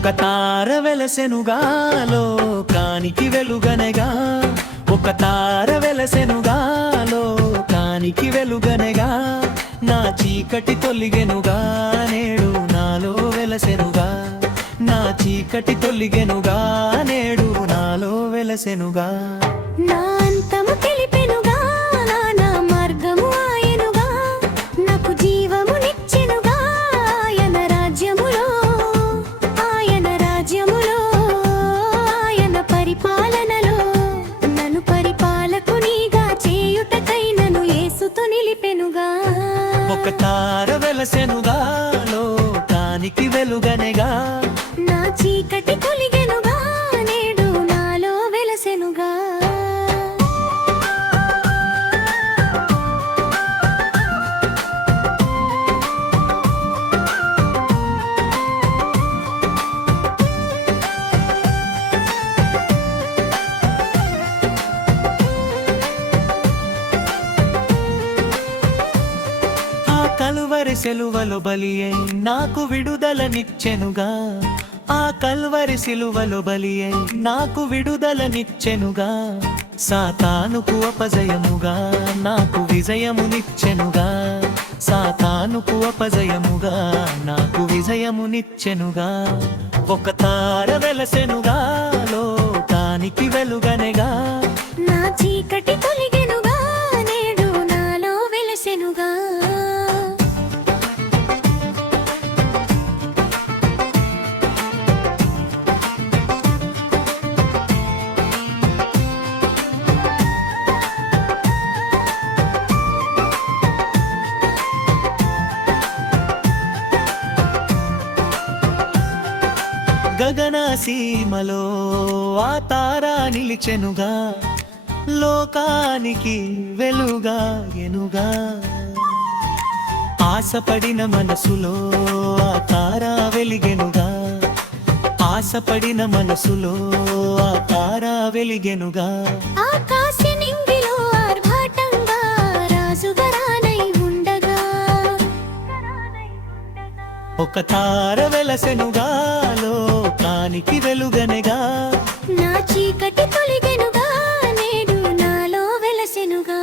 ఒక తార వెలసెనుగా లోకానికి వెలుగనెగా, ఒక తార వెలసెనుగా లోకానికి వెలుగనెగా, నా చీకటి తొలిగెనుగా నేడు నాలో వెలసెనుగా, నా చీకటి తొలిగెనుగా నేడు నాలో వెలసెనుగా. నా అంతము తెలిపెనుగా, నా మార్గము ఆయనుగా, నాకు జీవము నిచ్చెనుగా ఆయన రాజ్యములో, ఆయన రాజ్యములో, ఆయన పరిపాలనలో నన్ను పరిపాలకునిగా చేయుటకై నన్ను యేసుతో నిలిపెనుగా. ఒక తార వెలసెనుగా లోకానికి వెలుగనెగా, నా చీకటి తొలిగెనుగా నేడు నాలో వెలసెనుగా. కల్వరి సిలువలో బలి అయి నాకు విడుదలనిచ్చెనుగా, ఆ కల్వరి సిలువలో బలి అయి నాకు విడుదలనిచ్చెనుగా, సాతానుకు అపజయముగా నాకు విజయమునిచ్చెనుగా, సాతానుకు అపజయముగా నాకు విజయమునిచ్చెనుగా. ఒక తార వెలసెనుగా లోకానికి వెలుగనెగా, నా చీకటి తొలిగెనుగా నేడు నాలో వెలసెనుగా. గగన సీమలో ఆ తార నిలిచెనుగా, లోకానికి వెలుగా ఎనుగా, ఆశపడిన మనసులో ఆ తార వెలిగెనుగా, ఆశపడిన మనసులో ఆ తార వెలిగెనుగా. ఆకాశ నింగిలో ఆర్భాటంగా రాజుగా రానై ఉండగా, ఒక తార వెలసెనుగా లోకానికి వెలుగనెగా, నా చీకటి తొలిగెనుగా నేడు నాలో వెలసెనుగా.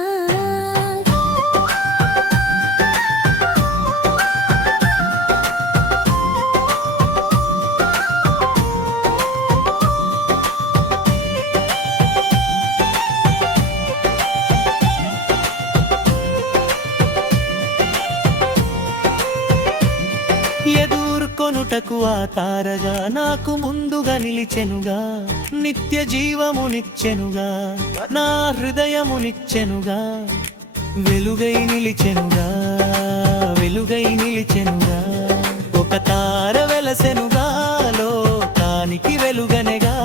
ఎదుర్కొనుటకు ఆ తారగా నాకు ముందుగా నిలిచెనుగా, నిత్య జీవమునిచ్చెనుగా నా హృదయమునిచ్చెనుగా, వెలుగై నిలిచెనుగా, వెలుగై నిలిచెనుగా. ఒక తార వెలసెనుగా లోకానికి వెలుగనెగా,